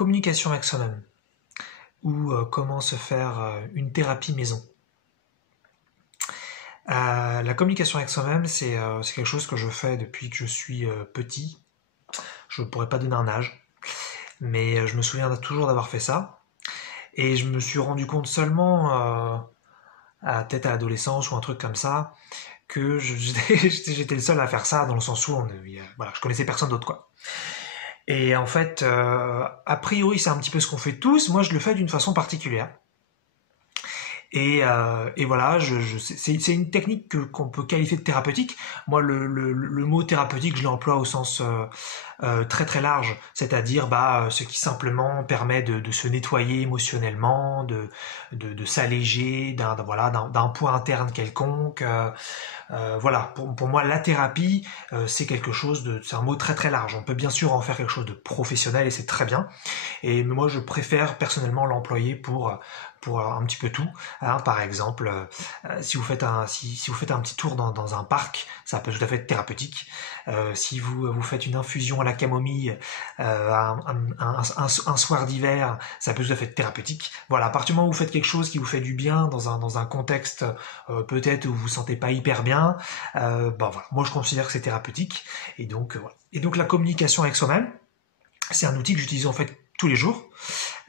communication avec soi-même ou comment se faire une thérapie maison. La communication avec soi-même, c'est quelque chose que je fais depuis que je suis petit. Je ne pourrais pas donner un âge, mais je me souviens toujours d'avoir fait ça. Et je me suis rendu compte seulement, peut-être à l'adolescence ou un truc comme ça, que j'étais le seul à faire ça, dans le sens où voilà, je connaissais personne d'autre, quoi. Et en fait, a priori, c'est un petit peu ce qu'on fait tous. Moi, je le fais d'une façon particulière. Et voilà, c'est une technique qu'on peut qualifier de thérapeutique. Moi, le mot thérapeutique, je l'emploie au sens très très large, c'est-à-dire ce qui simplement permet de se nettoyer émotionnellement, de s'alléger d'un point interne quelconque. Voilà, pour moi, la thérapie, c'est c'est un mot très très large. On peut bien sûr en faire quelque chose de professionnel et c'est très bien. Et moi, je préfère personnellement l'employer pour un petit peu tout. Hein, par exemple, si vous faites un petit tour dans un parc, ça peut tout à fait être thérapeutique. Si vous faites une infusion à la camomille un soir d'hiver, ça peut tout à fait être thérapeutique. Voilà, à partir du moment où vous faites quelque chose qui vous fait du bien dans un contexte peut-être où vous vous sentez pas hyper bien, voilà, moi je considère que c'est thérapeutique. Et donc voilà. Et donc la communication avec soi-même, c'est un outil que j'utilise en fait tous les jours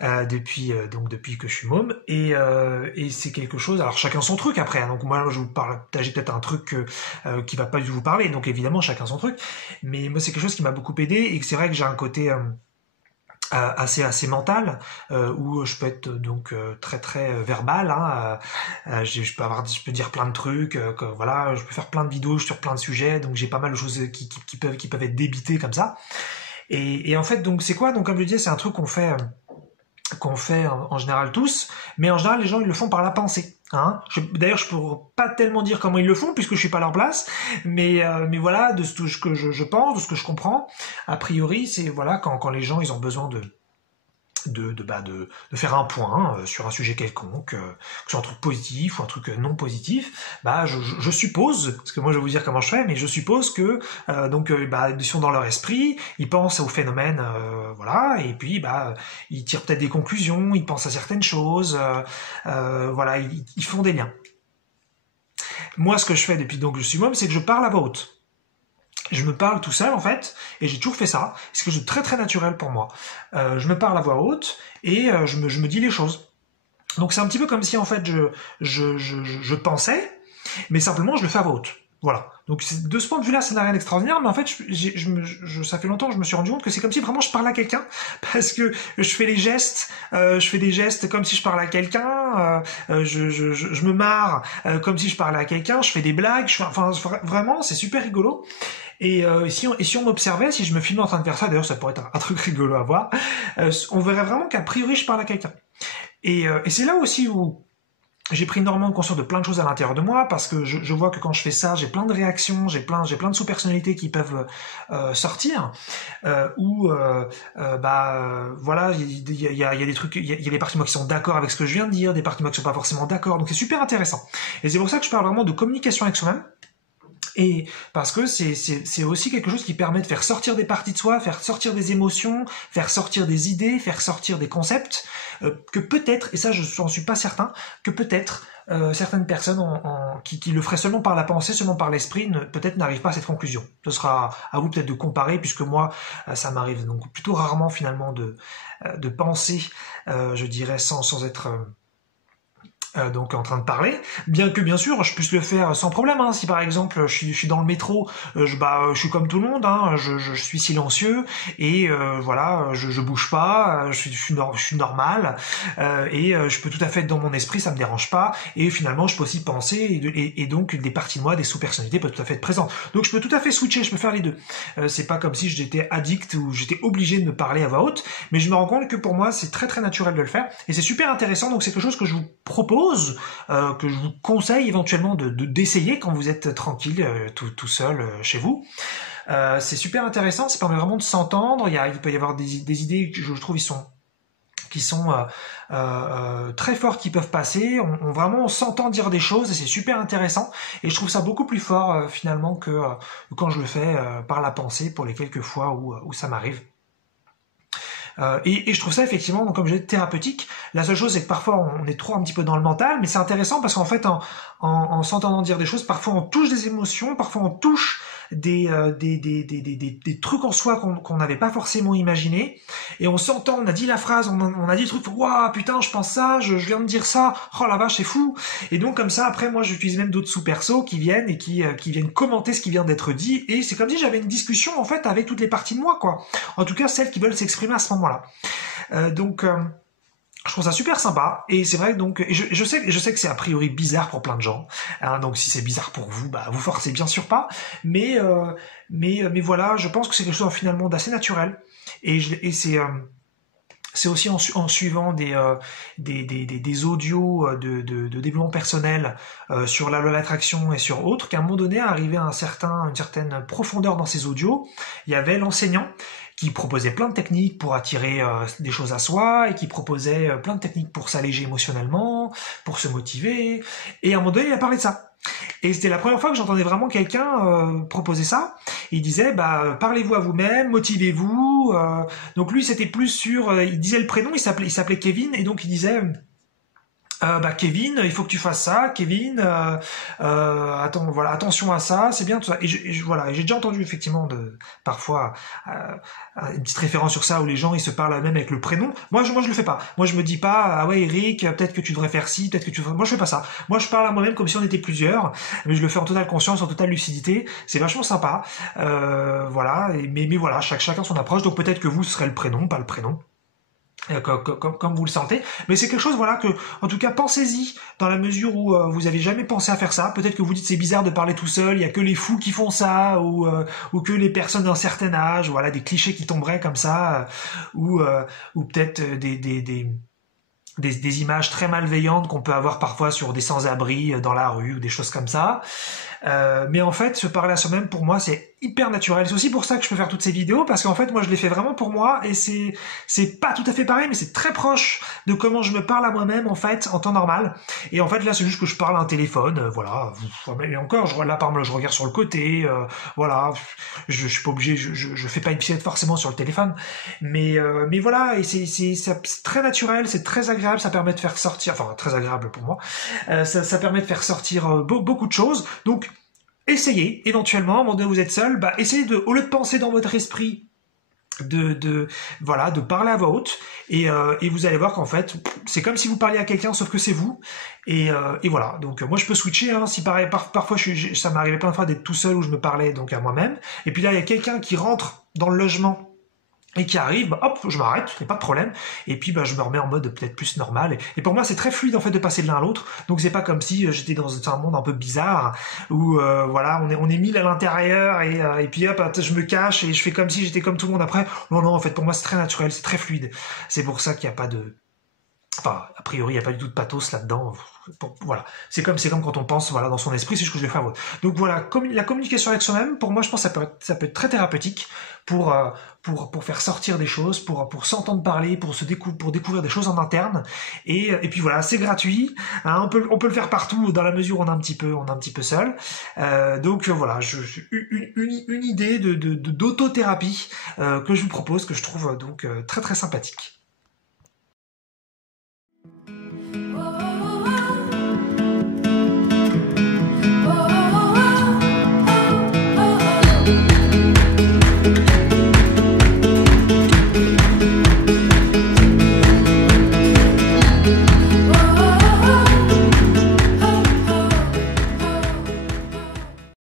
depuis que je suis môme et c'est quelque chose. Alors chacun son truc après. Hein, donc moi je vous partager peut-être un truc qui va pas du tout vous parler. Donc évidemment chacun son truc. Mais moi c'est quelque chose qui m'a beaucoup aidé et que c'est vrai que j'ai un côté assez mental où je peux être donc très très verbal. Hein, je peux dire plein de trucs. Voilà, je peux faire plein de vidéos sur plein de sujets. Donc j'ai pas mal de choses qui peuvent être débitées comme ça. Et en fait, donc c'est quoi? Donc comme je disais, c'est un truc qu'on fait en général tous, mais en général les gens ils le font par la pensée. Hein. D'ailleurs, je pourrais pas tellement dire comment ils le font puisque je suis pas à leur place, mais voilà, de ce que je pense, de ce que je comprends, a priori, c'est voilà quand les gens ils ont besoin de faire un point sur un sujet quelconque, que ce soit un truc positif ou un truc non positif, je suppose, parce que moi je vais vous dire comment je fais, mais je suppose que ils sont dans leur esprit, ils pensent au phénomène, voilà, et puis ils tirent peut-être des conclusions, ils pensent à certaines choses, voilà, ils font des liens. Moi, ce que je fais depuis donc je suis môme, c'est que je parle à voix haute. Je me parle tout seul en fait, et j'ai toujours fait ça. C'est quelque chose de très très naturel pour moi. Je me parle à voix haute et je me dis les choses. Donc c'est un petit peu comme si en fait je pensais, mais simplement je le fais à voix haute. Voilà. Donc de ce point de vue-là, ça n'a rien d'extraordinaire, mais en fait, ça fait longtemps que je me suis rendu compte que c'est comme si vraiment je parlais à quelqu'un, parce que je fais des gestes comme si je parlais à quelqu'un, je me marre comme si je parlais à quelqu'un, je fais des blagues, vraiment, c'est super rigolo. Et si on m'observait, si je me filmais en train de faire ça, d'ailleurs ça pourrait être un truc rigolo à voir, on verrait vraiment qu'a priori je parle à quelqu'un. Et c'est là aussi où j'ai pris énormément conscience de plein de choses à l'intérieur de moi, parce que je vois que quand je fais ça, j'ai plein de réactions, j'ai plein de sous-personnalités qui peuvent sortir, voilà, il y a des trucs, il y a des parties de moi qui sont d'accord avec ce que je viens de dire, des parties de moi qui sont pas forcément d'accord, donc c'est super intéressant. Et c'est pour ça que je parle vraiment de communication avec soi-même. Et parce que c'est aussi quelque chose qui permet de faire sortir des parties de soi, faire sortir des émotions, faire sortir des idées, faire sortir des concepts, que peut-être, et ça je n'en suis pas certain, que peut-être certaines personnes qui le feraient seulement par la pensée, seulement par l'esprit, peut-être n'arrivent pas à cette conclusion. Ce sera à vous peut-être de comparer, puisque moi, ça m'arrive donc plutôt rarement finalement de penser, je dirais, sans être... donc en train de parler, bien que bien sûr je puisse le faire sans problème. Hein. Si par exemple je suis dans le métro, je suis comme tout le monde, hein, je suis silencieux et voilà, je bouge pas, je suis normal et je peux tout à fait être dans mon esprit, ça me dérange pas. Et finalement je peux aussi penser et donc des parties de moi, des sous-personnalités peuvent tout à fait être présentes. Donc je peux tout à fait switcher, je peux faire les deux. C'est pas comme si j'étais addict ou j'étais obligé de me parler à voix haute, mais je me rends compte que pour moi c'est très très naturel de le faire et c'est super intéressant. Donc c'est quelque chose que je vous propose, que je vous conseille éventuellement d'essayer quand vous êtes tranquille, tout seul chez vous. C'est super intéressant, ça permet vraiment de s'entendre. Il peut y avoir des idées que je trouve qui sont très fortes, qui peuvent passer. On s'entend dire des choses et c'est super intéressant. Et je trouve ça beaucoup plus fort finalement que quand je le fais par la pensée pour les quelques fois où ça m'arrive. Et je trouve ça effectivement, donc, comme je disais, thérapeutique. La seule chose, c'est que parfois on est trop un petit peu dans le mental, mais c'est intéressant parce qu'en fait, en s'entendant dire des choses, parfois on touche des émotions, parfois on touche des trucs en soi qu'on n'avait pas forcément imaginé, et on s'entend, on a dit la phrase, on a dit le truc, waouh putain je pense ça, je viens de dire ça, oh la vache c'est fou, et donc comme ça après moi j'utilise même d'autres sous-persos qui viennent et qui viennent commenter ce qui vient d'être dit, et c'est comme si j'avais une discussion en fait avec toutes les parties de moi quoi, en tout cas celles qui veulent s'exprimer à ce moment-là. Donc je trouve ça super sympa, et c'est vrai que donc je sais que c'est a priori bizarre pour plein de gens, hein, donc si c'est bizarre pour vous, bah vous forcez bien sûr pas, mais voilà, je pense que c'est quelque chose finalement d'assez naturel, et c'est aussi en suivant des audios de développement personnel sur la loi de l'attraction et sur autres, qu'à un moment donné, arrivé à une certaine profondeur dans ces audios, il y avait l'enseignant qui proposait plein de techniques pour attirer des choses à soi, et qui proposait plein de techniques pour s'alléger émotionnellement, pour se motiver, et à un moment donné, il a parlé de ça. Et c'était la première fois que j'entendais vraiment quelqu'un proposer ça. Il disait, bah, parlez-vous à vous-même, motivez-vous. Donc lui, c'était plus sur, il disait le prénom, il s'appelait Kevin, et donc il disait, bah Kevin, il faut que tu fasses ça, Kevin. Attends, voilà, attention à ça, c'est bien tout ça. Voilà, et j'ai déjà entendu effectivement parfois une petite référence sur ça où les gens ils se parlent même avec le prénom. Moi je le fais pas. Moi je me dis pas ah ouais Eric, peut-être que tu devrais faire ci, peut-être que tu. Moi je fais pas ça. Moi je parle à moi-même comme si on était plusieurs, mais je le fais en totale conscience, en totale lucidité. C'est vachement sympa. Voilà, mais voilà, chacun son approche. Donc peut-être que vous ce serait le prénom, pas le prénom. Comme vous le sentez, mais c'est quelque chose voilà que en tout cas pensez-y dans la mesure où vous avez jamais pensé à faire ça. Peut-être que vous dites c'est bizarre de parler tout seul, il y a que les fous qui font ça, ou que les personnes d'un certain âge, voilà, des clichés qui tomberaient comme ça, ou peut-être des images très malveillantes qu'on peut avoir parfois sur des sans-abri dans la rue ou des choses comme ça. Mais en fait, se parler à soi-même, pour moi, c'est hyper naturel. C'est aussi pour ça que je peux faire toutes ces vidéos, parce qu'en fait, moi, je les fais vraiment pour moi, et c'est pas tout à fait pareil, mais c'est très proche de comment je me parle à moi-même, en fait, en temps normal. Et en fait, là, c'est juste que je parle à un téléphone, voilà. Et encore, là, par exemple, je regarde sur le côté, voilà. Je suis pas obligé, je fais pas une pièce forcément sur le téléphone, mais voilà, et c'est très naturel, c'est très agréable, ça permet de faire sortir, enfin, très agréable pour moi, ça permet de faire sortir beaucoup de choses. Donc, essayez, éventuellement, à un moment donné où vous êtes seul, bah, essayez au lieu de penser dans votre esprit, voilà, de parler à voix haute, et vous allez voir qu'en fait, c'est comme si vous parliez à quelqu'un, sauf que c'est vous, et voilà. Donc, moi, je peux switcher, hein, si parfois, ça m'est arrivé plein de fois d'être tout seul où je me parlais, donc, à moi-même, et puis là, il y a quelqu'un qui rentre dans le logement, et qui arrive, bah, hop, je m'arrête, il n'y a pas de problème, et puis bah, je me remets en mode peut-être plus normal, et pour moi c'est très fluide en fait de passer de l'un à l'autre, donc c'est pas comme si j'étais dans un monde un peu bizarre, où voilà, on est mis à l'intérieur, et puis hop, je me cache, et je fais comme si j'étais comme tout le monde après. Non, en fait pour moi c'est très naturel, c'est très fluide, c'est pour ça qu'il n'y a pas de... Enfin, a priori, il n'y a pas du tout de pathos là-dedans. Voilà. C'est comme quand on pense, voilà, dans son esprit, c'est ce que je vais faire. Donc voilà, la communication avec soi-même, pour moi, je pense que ça peut être très thérapeutique pour faire sortir des choses, pour s'entendre parler, pour découvrir des choses en interne. Et puis voilà, c'est gratuit. Hein, on peut le faire partout dans la mesure où on est un petit peu seul. Donc voilà, une idée d'autothérapie que je vous propose, que je trouve donc très très sympathique.